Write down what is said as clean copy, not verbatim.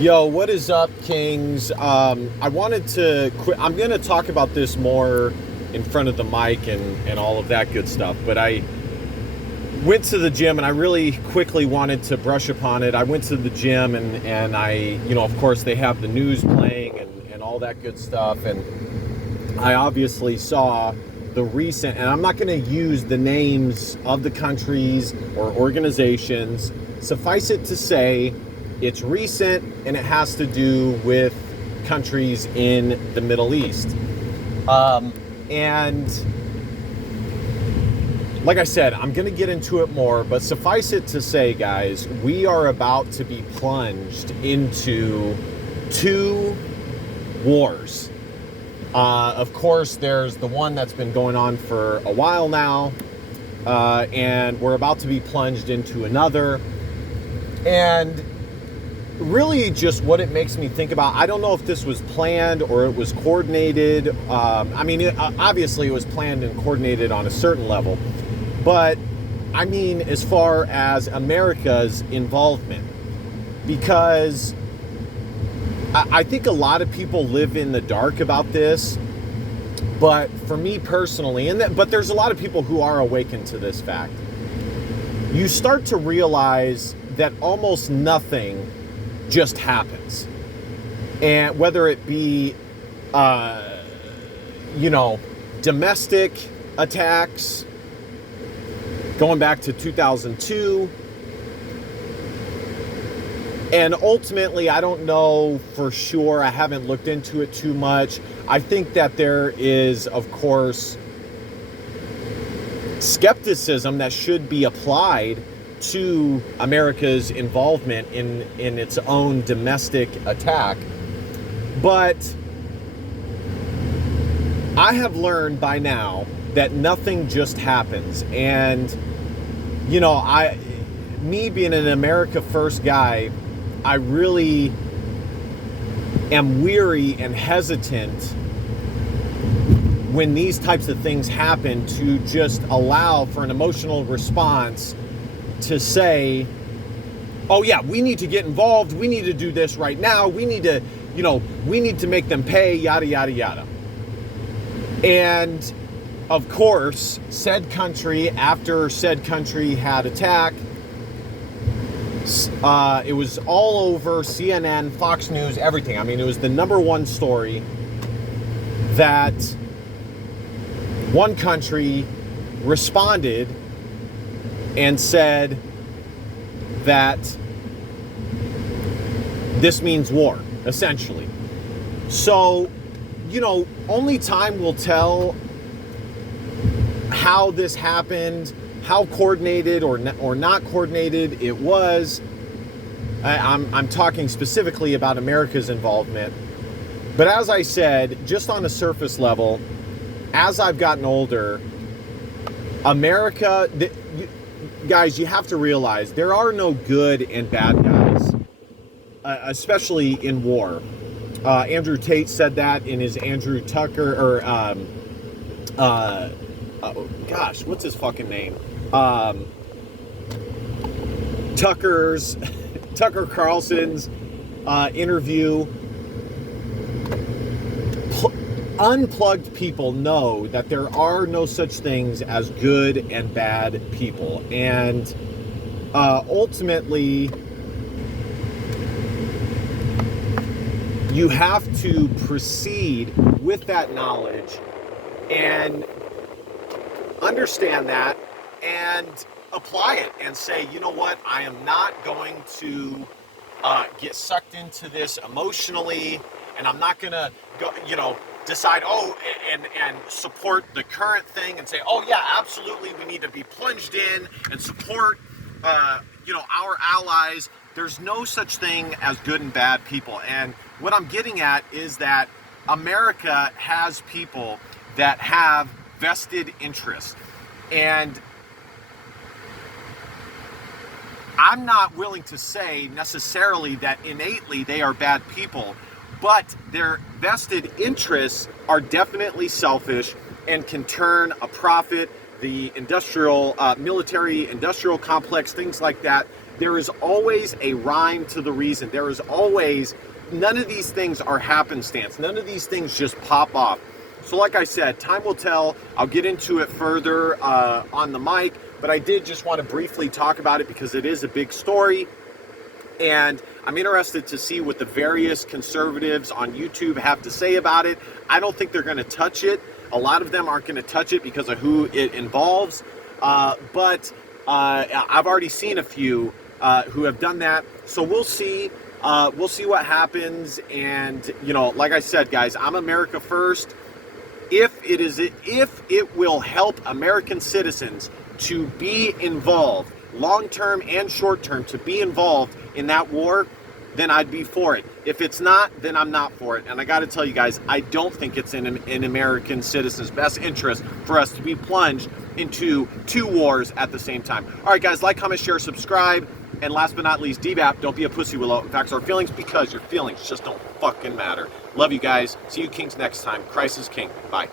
Yo, what is up, Kings? I wanted to quit. I'm going to talk about this more in front of the mic and all of that good stuff. But I went to the gym and I really quickly wanted to brush upon it. I went to the gym and of course, they have the news playing and all that good stuff. And I obviously saw the recent, and I'm not going to use the names of the countries or organizations. Suffice it to say, it's recent and it has to do with countries in the Middle East. And like I said, I'm going to get into it more, but suffice it to say, guys, we are about to be plunged into two wars. Of course, there's the one that's been going on for a while now, and we're about to be plunged into another. And really just what it makes me think about, I don't know if this was planned or it was coordinated. Obviously it was planned and coordinated on a certain level, but I mean as far as America's involvement, because I think a lot of people live in the dark about this, but for me personally, but there's a lot of people who are awakened to this fact, you start to realize that almost nothing just happens. And whether it be domestic attacks going back to 2002, and ultimately I don't know for sure, I haven't looked into it too much. I think that there is, of course, skepticism that should be applied to America's involvement in its own domestic attack. But I have learned by now that nothing just happens. And, me being an America First guy, I really am weary and hesitant when these types of things happen to just allow for an emotional response to say, oh yeah, we need to get involved, we need to do this right now, we need to make them pay, yada yada yada. And of course, said country after said country had attacked, it was all over CNN, Fox News, everything. I mean, it was the number one story that one country responded and said that this means war, essentially. So, only time will tell how this happened, how coordinated or not coordinated it was. I'm talking specifically about America's involvement. But as I said, just on a surface level, as I've gotten older, America... Guys, you have to realize there are no good and bad guys, especially in war. Andrew Tate said that in his Andrew Tucker, what's his fucking name? Tucker Carlson's interview. Unplugged people know that there are no such things as good and bad people. And ultimately, you have to proceed with that knowledge and understand that and apply it and say, you know what, I am not going to get sucked into this emotionally, and I'm not going to go, decide, and support the current thing and say, oh yeah, absolutely, we need to be plunged in and support, our allies. There's no such thing as good and bad people. And what I'm getting at is that America has people that have vested interests. And I'm not willing to say necessarily that innately they are bad people, but their vested interests are definitely selfish and can turn a profit, the industrial, military industrial complex, things like that, There is always a rhyme to the reason. There is always, none of these things are happenstance. None of these things just pop off. So like I said, time will tell. I'll get into it further on the mic, but I did just want to briefly talk about it because it is a big story. And I'm interested to see what the various conservatives on YouTube have to say about it. I don't think they're going to touch it. A lot of them aren't going to touch it because of who it involves. But I've already seen a few who have done that. So we'll see. We'll see what happens. And, you know, like I said, guys, I'm America first. If it will help American citizens to be involved, long-term and short-term, to be involved in that war, then I'd be for it. If it's not, then I'm not for it. And I got to tell you guys, I don't think it's in American citizens' best interest for us to be plunged into 2 wars at the same time. All right, guys, like, comment, share, subscribe. And last but not least, DBAP, don't be a pussy, Willow. Facts are feelings because your feelings just don't fucking matter. Love you guys. See you kings next time. Christ is king. Bye.